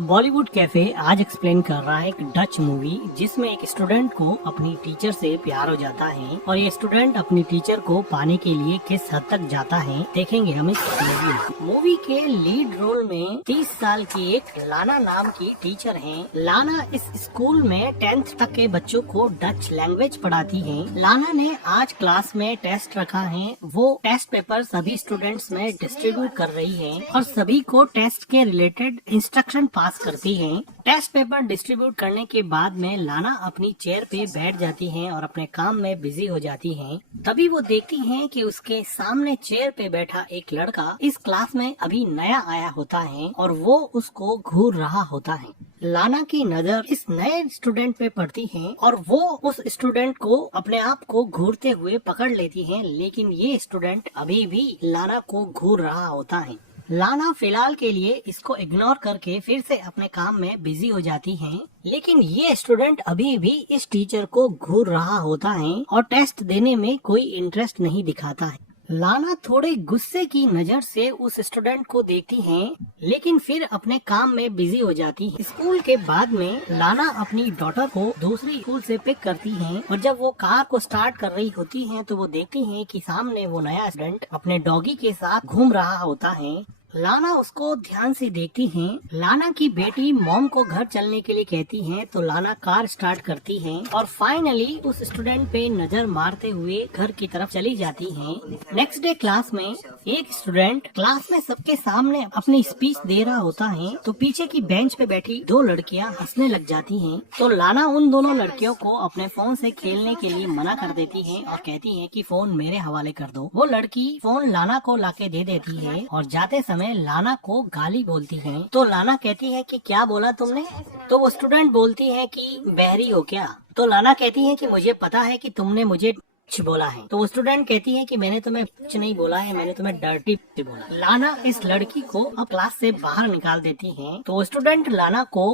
Bollywood cafe आज explain कर रहा है एक डच मूवी जिसमें एक स्टूडेंट को अपनी टीचर से प्यार हो जाता है और ये स्टूडेंट अपनी टीचर को पाने के लिए किस हद तक जाता है देखेंगे हम इस मूवी के लीड रोल में 30 साल की एक लाना नाम की टीचर है। लाना इस स्कूल में 10th तक के बच्चों को डच लैंग्वेज पढ़ाती है। लाना ने आज क्लास में टेस्ट रखा है। वो टेस्ट पेपर सभी स्टूडेंट्स में डिस्ट्रीब्यूट कर रही है और सभी को टेस्ट के रिलेटेड इंस्ट्रक्शन पास करती हैं। टेस्ट पेपर डिस्ट्रीब्यूट करने के बाद में लाना अपनी चेयर पे बैठ जाती हैं और अपने काम में बिजी हो जाती हैं। तभी वो देखती हैं कि उसके सामने चेयर पे बैठा एक लड़का इस क्लास में अभी नया आया होता है और वो उसको घूर रहा होता है। लाना की नजर इस नए स्टूडेंट पे पड़ती है और वो उस स्टूडेंट को अपने आप को घूरते हुए पकड़ लेती है, लेकिन ये स्टूडेंट अभी भी लाना को घूर रहा होता है। लाना फिलहाल के लिए इसको इग्नोर करके फिर से अपने काम में बिजी हो जाती है, लेकिन ये स्टूडेंट अभी भी इस टीचर को घूर रहा होता है और टेस्ट देने में कोई इंटरेस्ट नहीं दिखाता है। लाना थोड़े गुस्से की नजर से उस स्टूडेंट को देखती है, लेकिन फिर अपने काम में बिजी हो जाती है। स्कूल के बाद में लाना अपनी डॉटर को दूसरी स्कूल से पिक करती है और जब वो कार को स्टार्ट कर रही होती है तो वो देखती है कि सामने वो नया स्टूडेंट अपने डॉगी के साथ घूम रहा होता है। लाना उसको ध्यान से देखती है। लाना की बेटी मॉम को घर चलने के लिए कहती है तो लाना कार स्टार्ट करती है और फाइनली उस स्टूडेंट पे नजर मारते हुए घर की तरफ चली जाती है। नेक्स्ट डे क्लास में एक स्टूडेंट क्लास में सबके सामने अपनी स्पीच दे रहा होता है तो पीछे की बेंच पे बैठी दो लड़कियां हंसने लग जाती हैं। तो लाना उन दोनों लड़कियों को अपने फोन से खेलने के लिए मना कर देती है और कहती है कि फोन मेरे हवाले कर दो। वो लड़की फोन लाना को लाके दे देती है और जाते समय लाना को गाली बोलती है। तो लाना कहती है कि क्या बोला तुमने? तो वो स्टूडेंट बोलती है कि बहरी हो क्या? तो लाना कहती है कि मुझे पता है कि तुमने मुझे बोला है। तो वो स्टूडेंट कहती है कि मैंने तुम्हें कुछ नहीं बोला है, मैंने तुम्हें डर्टी बोला। लाना इस लड़की को अब क्लास से बाहर निकाल देती है। तो वो स्टूडेंट लाना को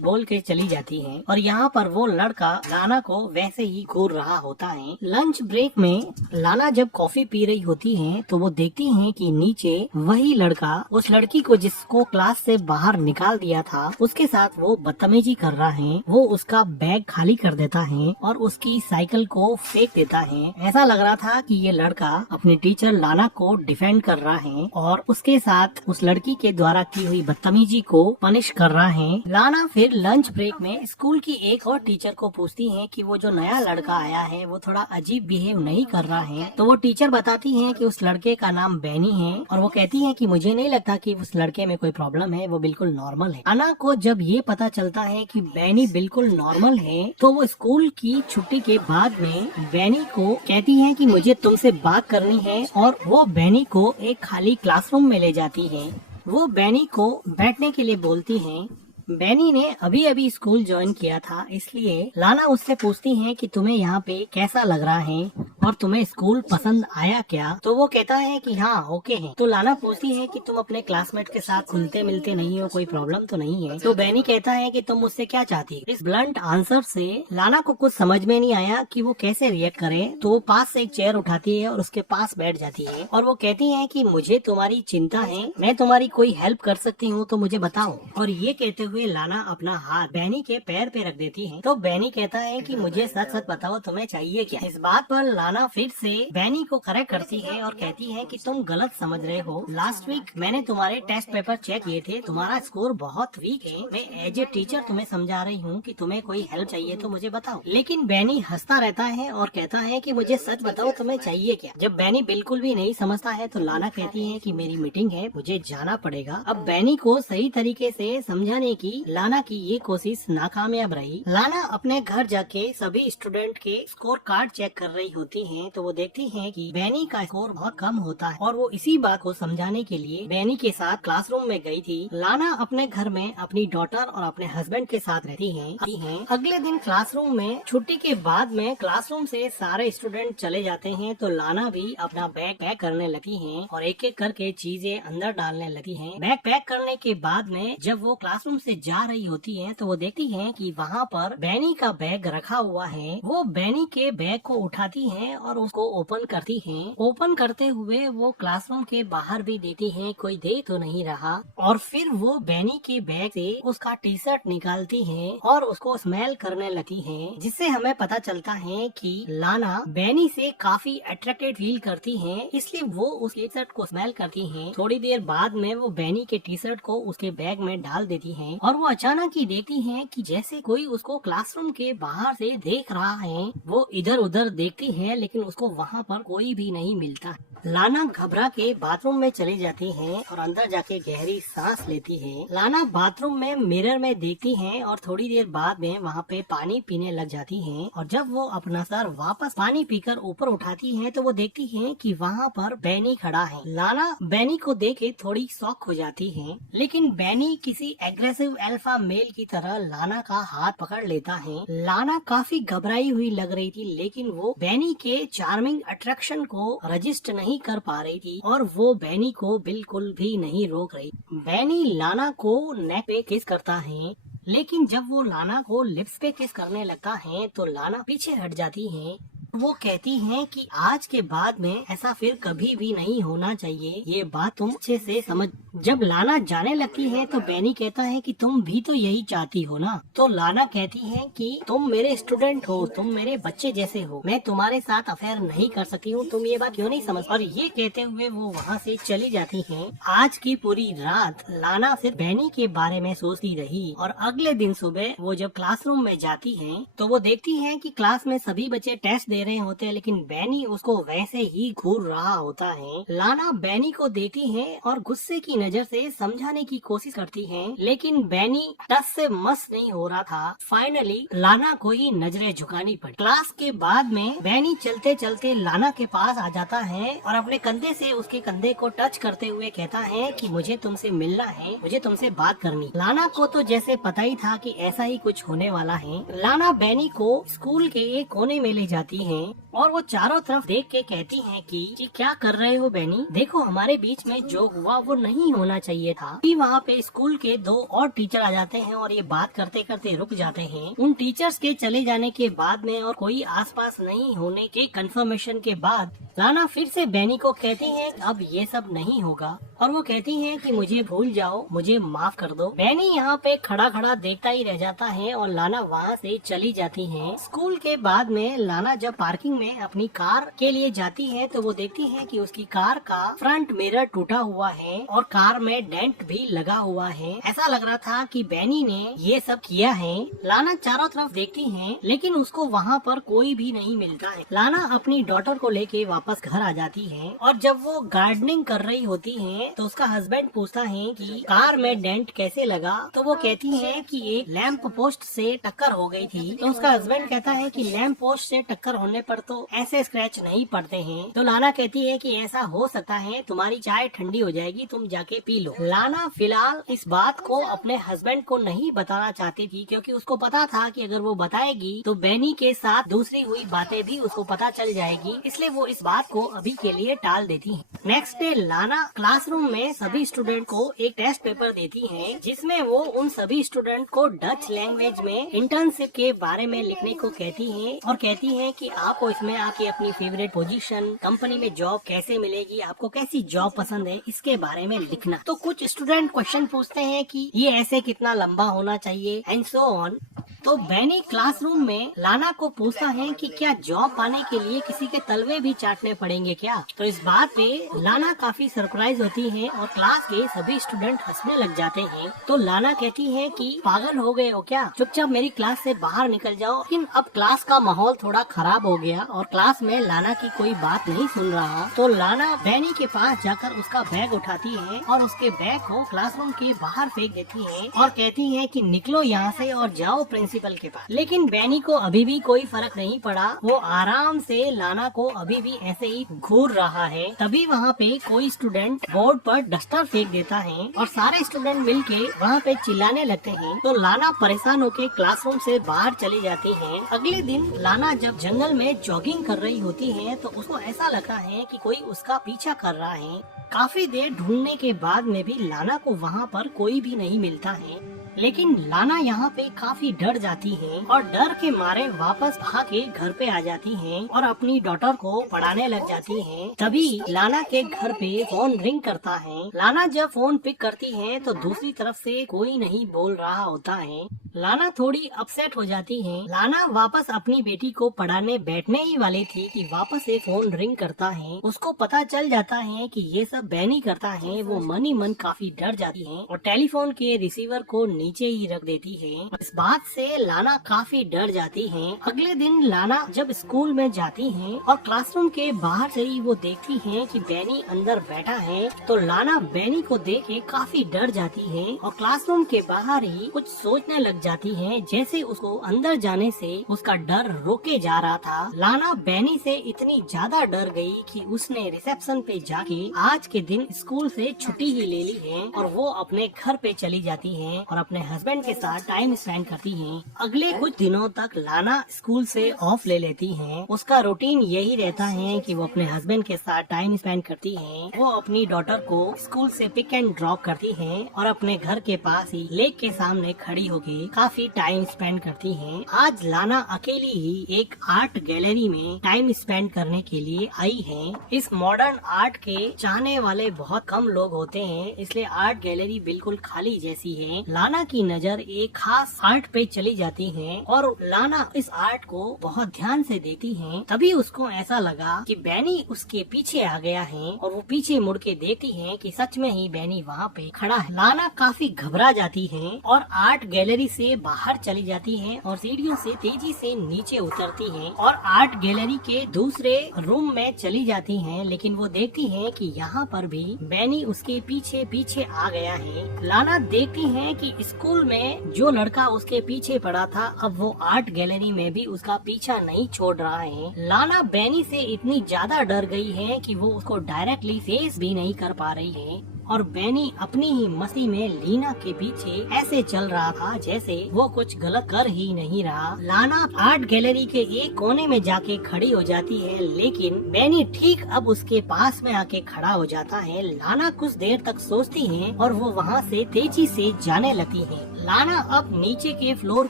बोल के चली जाती है और यहाँ पर वो लड़का लाना को वैसे ही घूर रहा होता है। लंच ब्रेक में लाना जब कॉफी पी रही होती है तो वो देखती है कि नीचे वही लड़का उस लड़की को जिसको क्लास से बाहर निकाल दिया था उसके साथ वो बदतमीजी कर रहा है। वो उसका बैग खाली कर देता है और उसकी साइकिल को फेंक देता है। ऐसा लग रहा था कि ये लड़का अपने टीचर लाना को डिफेंड कर रहा है और उसके साथ उस लड़की के द्वारा की हुई बदतमीजी को पनिश कर रहा है। लाना फिर लंच ब्रेक में स्कूल की एक और टीचर को पूछती है कि वो जो नया लड़का आया है वो थोड़ा अजीब बिहेव नहीं कर रहा है। तो वो टीचर बताती है कि उस लड़के का नाम बैनी है और वो कहती है कि मुझे नहीं लगता कि उस लड़के में कोई प्रॉब्लम है, वो बिल्कुल नॉर्मल है। लाना को जब ये पता चलता है कि बैनी बिल्कुल नॉर्मल है तो वो स्कूल की छुट्टी के बाद में बैनी को कहती है कि मुझे तुमसे बात करनी है और वो बैनी को एक खाली क्लासरूम में ले जाती है। वो बैनी को बैठने के लिए बोलती है। बैनी ने अभी अभी स्कूल ज्वाइन किया था, इसलिए लाना उससे पूछती है कि तुम्हें यहाँ पे कैसा लग रहा है और तुम्हें स्कूल पसंद आया क्या? तो वो कहता है कि हाँ ओके है। तो लाना पूछती है कि तुम अपने क्लासमेट के साथ खुलते मिलते नहीं हो, कोई प्रॉब्लम तो नहीं है? तो बैनी कहता है कि तुम मुझसे क्या चाहती? इस ब्लंट आंसर से लाना को कुछ समझ में नहीं आया कि वो कैसे रिएक्ट करे। तो वो पास से एक चेयर उठाती है और उसके पास बैठ जाती है और वो कहती है कि मुझे तुम्हारी चिंता है, मैं तुम्हारी कोई हेल्प कर सकती हूँ तो मुझे बताओ। और ये कहते हुए लाना अपना हाथ बैनी के पैर पे रख देती है। तो बैनी कहता है कि मुझे सच सच बताओ तुम्हें चाहिए क्या? इस बात पर लाना फिर से बैनी को करेक्ट करती है और कहती है कि तुम गलत समझ रहे हो। लास्ट वीक मैंने तुम्हारे टेस्ट पेपर चेक किए थे, तुम्हारा स्कोर बहुत वीक है। मैं एज ए टीचर तुम्हें समझा रही हूँ कि तुम्हें कोई हेल्प चाहिए तो मुझे बताओ। लेकिन बैनी हंसता रहता है और कहता है कि मुझे सच बताओ तुम्हें चाहिए क्या? जब बैनी बिल्कुल भी नहीं समझता है तो लाना कहती है कि मेरी मीटिंग है, मुझे जाना पड़ेगा। अब बैनी को सही तरीके से समझाने की लाना की ये कोशिश नाकामयाब रही। लाना अपने घर जाके सभी स्टूडेंट के स्कोर कार्ड चेक कर रही होती है तो वो देखती है कि बैनी का स्कोर बहुत कम होता है और वो इसी बात को समझाने के लिए बैनी के साथ क्लासरूम में गई थी। लाना अपने घर में अपनी डॉटर और अपने हस्बैंड के साथ रहती है। अगले दिन क्लासरूम में छुट्टी के बाद में क्लासरूम से सारे स्टूडेंट चले जाते हैं तो लाना भी अपना बैग पैक करने लगती है और एक एक करके चीजें अंदर डालने लगती है। बैग पैक करने के बाद में जब वो क्लासरूम से जा रही होती है तो वो देखती है कि वहाँ पर बैनी का बैग रखा हुआ है। वो बैनी के बैग को उठाती है और उसको ओपन करती है। ओपन करते हुए वो क्लासरूम के बाहर भी देखती है, कोई देख तो नहीं रहा। और फिर वो बैनी के बैग से उसका टी शर्ट निकालती है और उसको स्मेल करने लगती है, जिससे हमें पता चलता है कि लाना बैनी से काफी अट्रैक्टेड फील करती है, इसलिए वो उस टी शर्ट को स्मेल करती है। थोड़ी देर बाद में वो बैनी के टी शर्ट को उसके बैग में डाल देती है और वो अचानक ही देखती है कि जैसे कोई उसको क्लासरूम के बाहर से देख रहा है। वो इधर उधर देखती है लेकिन उसको वहाँ पर कोई भी नहीं मिलता। लाना घबरा के बाथरूम में चली जाती है और अंदर जाके गहरी सांस लेती है। लाना बाथरूम में मिरर में देखती है और थोड़ी देर बाद में वहाँ पे पानी पीने लग जाती है। और जब वो अपना सर वापस पानी पीकर ऊपर उठाती है तो वो देखती है कि वहाँ पर बैनी खड़ा है। लाना बैनी को देख के थोड़ी शॉक हो जाती है, लेकिन बैनी किसी एग्रेसिव अल्फा मेल की तरह लाना का हाथ पकड़ लेता है। लाना काफी घबराई हुई लग रही थी, लेकिन वो बैनी के चार्मिंग अट्रैक्शन को रजिस्ट नहीं कर पा रही थी और वो बैनी को बिल्कुल भी नहीं रोक रही। बैनी लाना को नेक पे किस करता है, लेकिन जब वो लाना को लिप्स पे किस करने लगता है तो लाना पीछे हट जाती है। वो कहती हैं कि आज के बाद में ऐसा फिर कभी भी नहीं होना चाहिए, ये बात तुम अच्छे से समझ। जब लाना जाने लगती है तो बैनी कहता है कि तुम भी तो यही चाहती हो ना। तो लाना कहती है कि तुम मेरे स्टूडेंट हो, तुम मेरे बच्चे जैसे हो, मैं तुम्हारे साथ अफेयर नहीं कर सकती हूँ, तुम ये बात क्यों नहीं समझ। और ये कहते हुए वो वहाँ से चली जाती है। आज की पूरी रात लाना सिर्फ बैनी के बारे में सोचती रही और अगले दिन सुबह वो जब क्लासरूम में जाती है तो वो देखती है कि क्लास में सभी बच्चे टेस्ट दे रहे होते हैं, लेकिन बैनी उसको वैसे ही घूर रहा होता है। लाना बैनी को देखती है और गुस्से की नजर से समझाने की कोशिश करती है, लेकिन बैनी टस से मस नहीं हो रहा था। फाइनली लाना को ही नजरें झुकानी पड़ी। क्लास के बाद में बैनी चलते चलते लाना के पास आ जाता है और अपने कंधे से उसके कंधे को टच करते हुए कहता है कि मुझे तुमसे मिलना है, मुझे तुमसे बात करनी। लाना को तो जैसे पता ही था कि ऐसा ही कुछ होने वाला है। लाना बैनी को स्कूल के एक कोने में ले जाती है और वो चारों तरफ देख के कहती है कि क्या कर रहे हो बैनी, देखो हमारे बीच में जो हुआ वो नहीं होना चाहिए था। फिर वहाँ पे स्कूल के दो और टीचर आ जाते हैं और ये बात करते करते रुक जाते हैं। उन टीचर्स के चले जाने के बाद में और कोई आसपास नहीं होने के कंफर्मेशन के बाद लाना फिर से बैनी को कहती है अब ये सब नहीं होगा और वो कहती है कि मुझे भूल जाओ, मुझे माफ कर दो। बैनी यहाँ पे खड़ा खड़ा देखता ही रह जाता है और लाना वहाँ से चली जाती है। स्कूल के बाद में लाना जब पार्किंग में अपनी कार के लिए जाती है तो वो देखती है कि उसकी कार का फ्रंट मिरर टूटा हुआ है और कार में डेंट भी लगा हुआ है। ऐसा लग रहा था कि बैनी ने ये सब किया है। लाना चारों तरफ देखती है लेकिन उसको वहाँ पर कोई भी नहीं मिलता है। लाना अपनी डॉटर को लेके वापस घर आ जाती है और जब वो गार्डनिंग कर रही होती है तो उसका हस्बैंड पूछता है कि कार में डेंट कैसे लगा, तो वो कहती है कि एक लैंप पोस्ट से टक्कर हो गई थी। तो उसका हस्बैंड कहता है कि लैंप पोस्ट से टक्कर होने पर तो ऐसे स्क्रैच नहीं पड़ते हैं। तो लाना कहती है कि ऐसा हो सकता है, तुम्हारी चाय ठंडी हो जाएगी, तुम जाके पी लो। लाना फिलहाल इस बात को अपने हस्बैंड को नहीं बताना चाहती थी क्योंकि उसको पता था कि अगर वो बताएगी तो बैनी के साथ दूसरी हुई बातें भी उसको पता चल जाएगी, इसलिए वो इस बात को अभी के लिए टाल देती है। नेक्स्ट डे लाना क्लासरूम में सभी स्टूडेंट को एक टेस्ट पेपर देती है जिसमें वो उन सभी स्टूडेंट को डच लैंग्वेज में इंटर्नशिप के बारे में लिखने को कहती है और कहती है कि आपको इसमें आके अपनी फेवरेट पोजीशन, कंपनी में जॉब कैसे मिलेगी, आपको कैसी जॉब पसंद है, इसके बारे में लिखना। तो कुछ स्टूडेंट क्वेश्चन पूछते हैं कि ये ऐसे कितना लंबा होना चाहिए एंड सो ऑन। तो बैनी क्लासरूम में लाना को पूछता है कि क्या जॉब पाने के लिए किसी के तलवे भी चाटने पड़ेंगे क्या। तो इस बात पे लाना काफी सरप्राइज होती है और क्लास के सभी स्टूडेंट हंसने लग जाते हैं। तो लाना कहती है कि पागल हो गए हो क्या, चुपचाप मेरी क्लास से बाहर निकल जाओ। लेकिन अब क्लास का माहौल थोड़ा खराब हो गया और क्लास में लाना की कोई बात नहीं सुन रहा। तो लाना बैनी के पास जाकर उसका बैग उठाती है और उसके बैग को क्लासरूम के बाहर फेंक देती है और कहती है कि निकलो यहाँ से और जाओ प्रिंसिपल के पास। लेकिन बैनी को अभी भी कोई फर्क नहीं पड़ा, वो आराम से लाना को अभी भी ऐसे ही घूर रहा है। तभी वहाँ पे कोई स्टूडेंट बोर्ड पर डस्टर फेंक देता है और सारे स्टूडेंट मिलके वहाँ पे चिल्लाने लगते हैं। तो लाना परेशान होके क्लासरूम से बाहर चली जाती है। अगले दिन लाना जब जंगल में जॉगिंग कर रही होती है तो उसको ऐसा लगता है कि कोई उसका पीछा कर रहा है। काफी देर ढूंढने के बाद में भी लाना को वहाँ पर कोई भी नहीं मिलता है। लेकिन लाना यहाँ पे काफी डर जाती है और डर के मारे वापस भाग के घर पे आ जाती है और अपनी डॉटर को पढ़ाने लग जाती है। तभी लाना के घर पे फोन रिंग करता है। लाना जब फोन पिक करती है तो दूसरी तरफ से कोई नहीं बोल रहा होता है। लाना थोड़ी अपसेट हो जाती है। लाना वापस अपनी बेटी को पढ़ाने बैठने ही वाली थी कि वापस से फोन रिंग करता है। उसको पता चल जाता है कि ये सब बैनी करता है। वो मन ही मन काफी डर जाती है और टेलीफोन के रिसीवर को नीचे ही रख देती है। इस बात से लाना काफी डर जाती है। अगले दिन लाना जब स्कूल में जाती है और क्लासरूम के बाहर से ही वो देखती है कि बैनी अंदर बैठा है, तो लाना बैनी को देख के काफी डर जाती है और क्लासरूम के बाहर ही कुछ सोचने लग जाती है, जैसे उसको अंदर जाने से उसका डर रोके जा रहा था। लाना बैनी से इतनी ज्यादा डर गई कि उसने रिसेप्शन पे जाके आज के दिन स्कूल से छुट्टी ही ले ली है और वो अपने घर पे चली जाती है और अपने हस्बैंड के साथ टाइम स्पेंड करती है। अगले कुछ दिनों तक लाना स्कूल से ऑफ ले लेती है। उसका रूटीन यही रहता है कि वो अपने हस्बैंड के साथ टाइम स्पेंड करती है। वो अपनी डॉटर को स्कूल से पिक एंड ड्रॉप करती है और अपने घर के पास ही लेक के सामने खड़ी होके काफी टाइम स्पेंड करती है। आज लाना अकेली ही एक आर्ट गैलरी में टाइम स्पेंड करने के लिए आई है। इस मॉडर्न आर्ट के चाहने वाले बहुत कम लोग होते हैं, इसलिए आर्ट गैलरी बिल्कुल खाली जैसी है। लाना की नजर एक खास आर्ट पे चली जाती है और लाना इस आर्ट को बहुत ध्यान से देखती है। तभी उसको ऐसा लगा कि बैनी उसके पीछे आ गया है और वो पीछे मुड़ के देखती है कि सच में ही बैनी वहाँ पे खड़ा है। लाना काफी घबरा जाती है और आर्ट गैलरी से बाहर चली जाती है और सीढ़ियों से तेजी से नीचे उतरती है और आर्ट गैलरी के दूसरे रूम में चली जाती है। लेकिन वो देखती है कि यहाँ पर भी बैनी उसके पीछे पीछे आ गया है। लाना देखती है कि स्कूल में जो लड़का उसके पीछे पड़ा था, अब वो आर्ट गैलरी में भी उसका पीछा नहीं छोड़ रहा है। लाना बैनी से इतनी ज्यादा डर गई है कि वो उसको डायरेक्टली फेस भी नहीं कर पा रही है और बैनी अपनी ही मस्ती में लीना के पीछे ऐसे चल रहा था जैसे वो कुछ गलत कर ही नहीं रहा। लाना आर्ट गैलरी के एक कोने में जाके खड़ी हो जाती है, लेकिन बैनी ठीक अब उसके पास में आके खड़ा हो जाता है। लाना कुछ देर तक सोचती है और वो वहाँ से तेजी से जाने लगती है। लाना अब नीचे के फ्लोर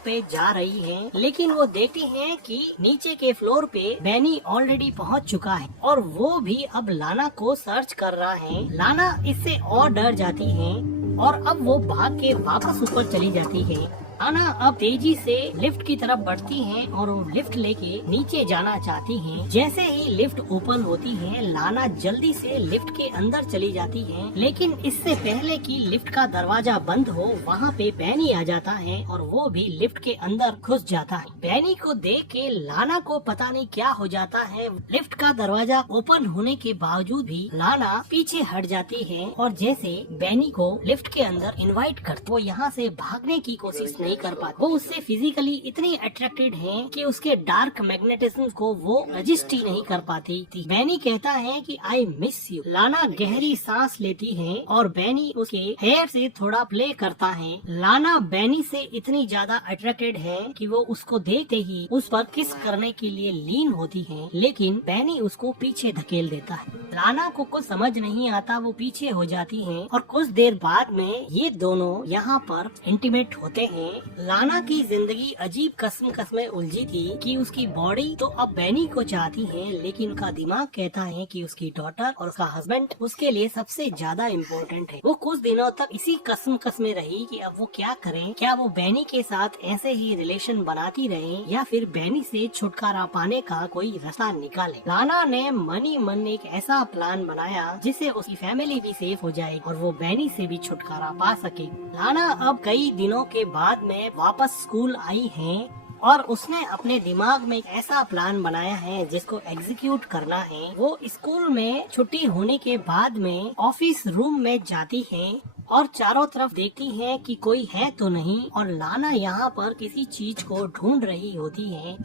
पे जा रही है, लेकिन वो देखती है कि नीचे के फ्लोर पे बैनी ऑलरेडी पहुंच चुका है और वो भी अब लाना को सर्च कर रहा है। लाना इससे और डर जाती है और अब वो भाग के वापस ऊपर चली जाती है। लाना अब तेजी से लिफ्ट की तरफ बढ़ती है और वो लिफ्ट लेके नीचे जाना चाहती है। जैसे ही लिफ्ट ओपन होती है, लाना जल्दी से लिफ्ट के अंदर चली जाती है, लेकिन इससे पहले कि लिफ्ट का दरवाजा बंद हो, वहाँ पे बैनी आ जाता है और वो भी लिफ्ट के अंदर घुस जाता है। बैनी को देख के लाना को पता नहीं क्या हो जाता है। लिफ्ट का दरवाजा ओपन होने के बावजूद भी लाना पीछे हट जाती है और जैसे बैनी को लिफ्ट के अंदर इनवाइट करती, वो यहाँ से भागने की कोशिश नहीं कर पाती। वो उससे फिजिकली इतनी अट्रैक्टेड है कि उसके डार्क मैग्नेटिज्म को वो रजिस्ट ही नहीं कर पाती थी। बैनी कहता है कि आई मिस यू। लाना गहरी सांस लेती है और बैनी उसके हेयर से थोड़ा प्ले करता है। लाना बैनी से इतनी ज्यादा अट्रैक्टेड है कि वो उसको देखते ही उस पर किस करने के लिए लीन होती है, लेकिन बैनी उसको पीछे धकेल देता है। लाना को कुछ समझ नहीं आता, वो पीछे हो जाती है और कुछ देर बाद में ये दोनों यहाँ पर इंटीमेट होते हैं। लाना की जिंदगी अजीब कस्म में उलझी थी कि उसकी बॉडी तो अब बैनी को चाहती है, लेकिन उनका दिमाग कहता है कि उसकी डॉटर और उसका हस्बैंड उसके लिए सबसे ज्यादा इम्पोर्टेंट है। वो कुछ दिनों तक इसी कस्म में रही कि अब वो क्या करें। क्या वो बैनी के साथ ऐसे ही रिलेशन बनाती रहे या फिर बैनी से छुटकारा पाने का कोई रास्ता निकाले। लाना ने मन ही मन एक ऐसा प्लान बनाया जिससे उसकी फैमिली भी सेफ हो जाए और वो बैनी से भी छुटकारा पा सके। लाना अब कई दिनों के बाद में वापस स्कूल आई है और उसने अपने दिमाग में एक ऐसा प्लान बनाया है जिसको एग्जीक्यूट करना है। वो स्कूल में छुट्टी होने के बाद में ऑफिस रूम में जाती है और चारों तरफ देखती है कि कोई है तो नहीं और लाना यहाँ पर किसी चीज को ढूंढ रही होती है।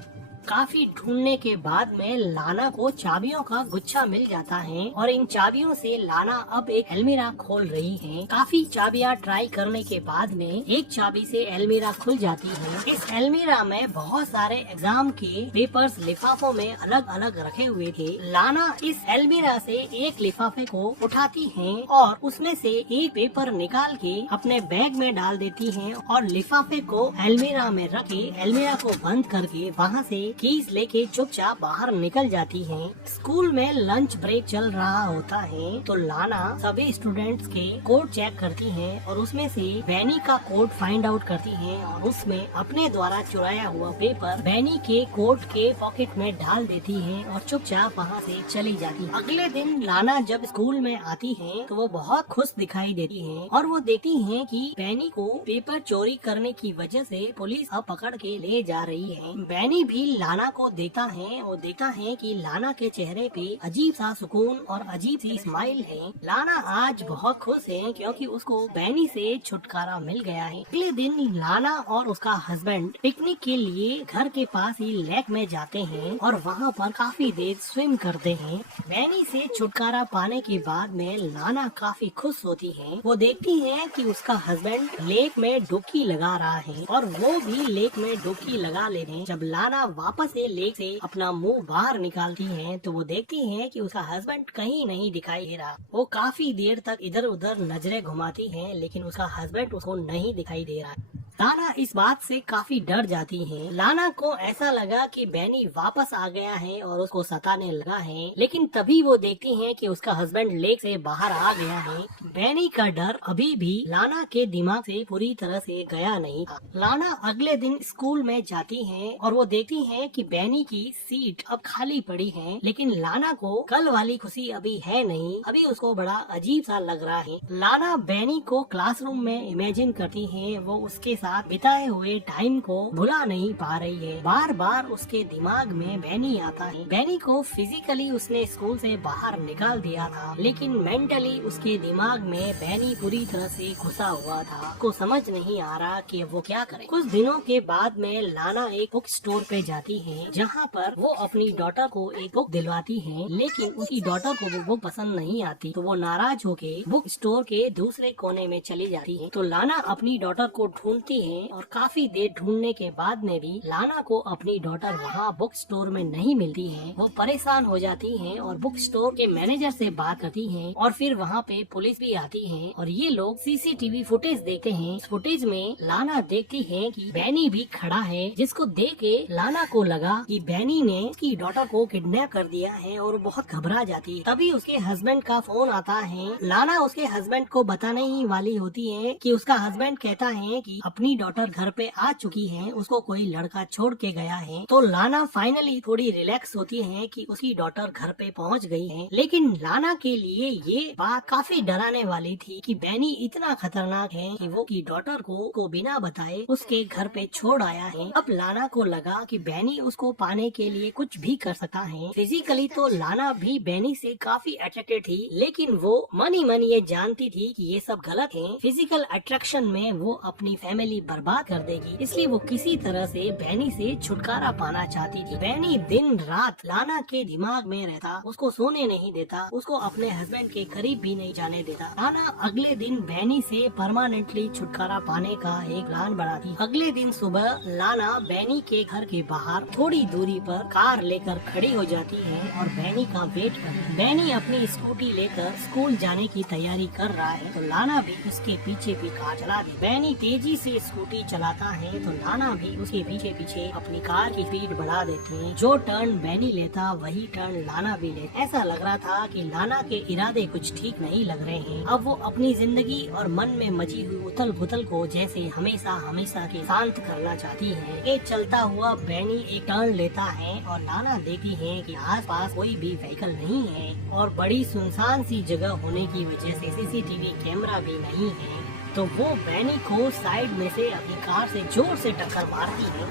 काफी ढूंढने के बाद में लाना को चाबियों का गुच्छा मिल जाता है और इन चाबियों से लाना अब एक अलमीरा खोल रही है। काफी चाबियां ट्राई करने के बाद में एक चाबी से अलमीरा खुल जाती है। इस अलमीरा में बहुत सारे एग्जाम के पेपर्स लिफाफों में अलग अलग रखे हुए थे। लाना इस अलमीरा से एक लिफाफे को उठाती है और उसमें से एक पेपर निकाल के अपने बैग में डाल देती है और लिफाफे को अलमीरा में रख के अलमीरा को बंद करके वहाँ से कीज लेके चुपचाप बाहर निकल जाती है। स्कूल में लंच ब्रेक चल रहा होता है तो लाना सभी स्टूडेंट्स के कोड चेक करती है और उसमें से बैनी का कोड फाइंड आउट करती है और उसमें अपने द्वारा चुराया हुआ पेपर बैनी के कोट के पॉकेट में डाल देती है और चुपचाप वहाँ से चली जाती है। अगले दिन लाना जब स्कूल में आती है तो वो बहुत खुश दिखाई देती है और वो देखती है कि बैनी को पेपर चोरी करने की वजह से पुलिस अब पकड़ के ले जा रही है। बैनी भी लाना को देखता है और देखता है कि लाना के चेहरे पे अजीब सा सुकून और अजीब सी स्माइल है। लाना आज बहुत खुश है क्योंकि उसको बैनी से छुटकारा मिल गया है। अगले दिन लाना और उसका हस्बैंड पिकनिक के लिए घर के पास ही लेक में जाते हैं और वहाँ पर काफी देर स्विम करते हैं। बैनी से छुटकारा पाने के बाद में लाना काफी खुश होती है। वो देखती है कि उसका हस्बैंड लेक में डुबकी लगा रहा है और वो भी लेक में डुबकी लगा ले रहे हैं। जब लाना वापस से लेक से अपना मुंह बाहर निकालती है तो वो देखती है कि उसका हस्बैंड कहीं नहीं दिखाई दे रहा। वो काफी देर तक इधर उधर नजरें घुमाती है लेकिन उसका हस्बैंड उसको नहीं दिखाई दे रहा। लाना इस बात से काफी डर जाती है। लाना को ऐसा लगा कि बैनी वापस आ गया है और उसको सताने लगा है, लेकिन तभी वो देखती है कि उसका हस्बैंड लेक से बाहर आ गया है। बैनी का डर अभी भी लाना के दिमाग से पूरी तरह से गया नहीं था। लाना अगले दिन स्कूल में जाती है और वो देखती है कि बैनी की सीट अब खाली पड़ी है, लेकिन लाना को कल वाली खुशी अभी है नहीं। अभी उसको बड़ा अजीब सा लग रहा है। लाना बैनी को क्लासरूम में इमेजिन करती है। वो उसके साथ बिताए हुए टाइम को भुला नहीं पा रही है। बार बार उसके दिमाग में बैनी आता है। बैनी को फिजिकली उसने स्कूल से बाहर निकाल दिया था, लेकिन मेंटली उसके दिमाग में बैनी पूरी तरह से घुसा हुआ था। को समझ नहीं आ रहा कि वो क्या करे। कुछ दिनों के बाद में लाना एक बुक स्टोर पे जाती है, जहाँ पर वो अपनी डॉटर को एक बुक दिलवाती है, लेकिन उसकी डॉटर को वो बुक पसंद नहीं आती। तो वो नाराज होके बुक स्टोर के दूसरे कोने में चली जाती है। तो लाना अपनी डॉटर को ढूंढती है और काफी देर ढूंढने के बाद में भी लाना को अपनी डॉटर वहाँ बुक स्टोर में नहीं मिलती है। वो परेशान हो जाती है और बुक स्टोर के मैनेजर से बात करती है और फिर वहाँ पे पुलिस भी आती है और ये लोग सीसीटीवी फुटेज देखते हैं। इस फुटेज में लाना देखती है कि बैनी भी खड़ा है, जिसको देख के लाना को लगा कि बैनी ने उसकी डॉटर को किडनैप कर दिया है और बहुत घबरा जाती है। तभी उसके हस्बैंड का फोन आता है। लाना उसके हस्बैंड को बताने ही वाली होती है कि उसका हस्बैंड कहता है कि अपनी डॉटर घर पे आ चुकी है, उसको कोई लड़का छोड़ के गया है। तो लाना फाइनली थोड़ी रिलैक्स होती है कि उसकी डॉटर घर पे पहुंच गई है। लेकिन लाना के लिए ये बात काफी डराने वाली थी कि बैनी इतना खतरनाक है कि वो की डॉटर को बिना बताए उसके घर पे छोड़ आया है। अब लाना को लगा कि बैनी उसको पाने के लिए कुछ भी कर सकता है। फिजिकली तो लाना भी बैनी से काफी अट्रैक्टेड थी, लेकिन वो मन ही मन ये जानती थी कि ये सब गलत है। फिजिकल अट्रैक्शन में वो अपनी फैमिली बर्बाद कर देगी, इसलिए वो किसी तरह से बैनी से छुटकारा पाना चाहती थी। बैनी दिन रात लाना के दिमाग में रहता, उसको सोने नहीं देता, उसको अपने हस्बैंड के करीब भी नहीं जाने देता। लाना अगले दिन बैनी से परमानेंटली छुटकारा पाने का एक प्लान बनाती। अगले दिन सुबह लाना बैनी के घर के बाहर थोड़ी दूरी पर कार लेकर खड़ी हो जाती है और बैनी का वेट करती। बैनी अपनी स्कूटी लेकर स्कूल जाने की तैयारी कर रहा है तो लाना भी उसके पीछे भी कार चला दी। बैनी तेजी से स्कूटी चलाता है तो लाना भी उसके पीछे पीछे अपनी कार की स्पीड बढ़ा देती है। जो टर्न बैनी लेता वही टर्न लाना भी लेता। ऐसा लग रहा था कि लाना के इरादे कुछ ठीक नहीं लग रहे हैं। अब वो अपनी जिंदगी और मन में मची हुई उथल पुथल को जैसे हमेशा हमेशा के शांत करना चाहती है। ये चलता हुआ बैनी एक टर्न लेता है और लाना देखती है कि आसपास कोई भी व्हीकल नहीं है और बड़ी सुनसान सी जगह होने की वजह से सीसीटीवी कैमरा भी नहीं है। तो वो बैनी को साइड में से अपनी कार से जोर से टक्कर मारती है,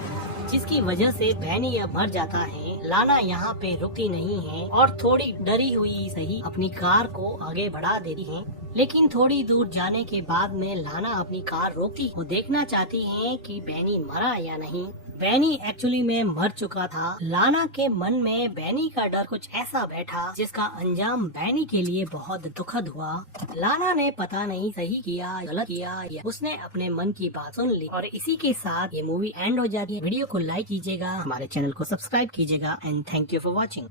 जिसकी वजह से बैनी अब मर जाता है। लाना यहाँ पे रुकती नहीं है और थोड़ी डरी हुई सही अपनी कार को आगे बढ़ा देती है, लेकिन थोड़ी दूर जाने के बाद में लाना अपनी कार रोकती। वो देखना चाहती है कि बैनी मरा या नहीं। बैनी एक्चुअली में मर चुका था। लाना के मन में बैनी का डर कुछ ऐसा बैठा जिसका अंजाम बैनी के लिए बहुत दुखद हुआ। लाना ने पता नहीं सही किया गलत किया, या उसने अपने मन की बात सुन ली। और इसी के साथ ये मूवी एंड हो जाती है। वीडियो को लाइक कीजिएगा, हमारे चैनल को सब्सक्राइब कीजिएगा and thank you for watching.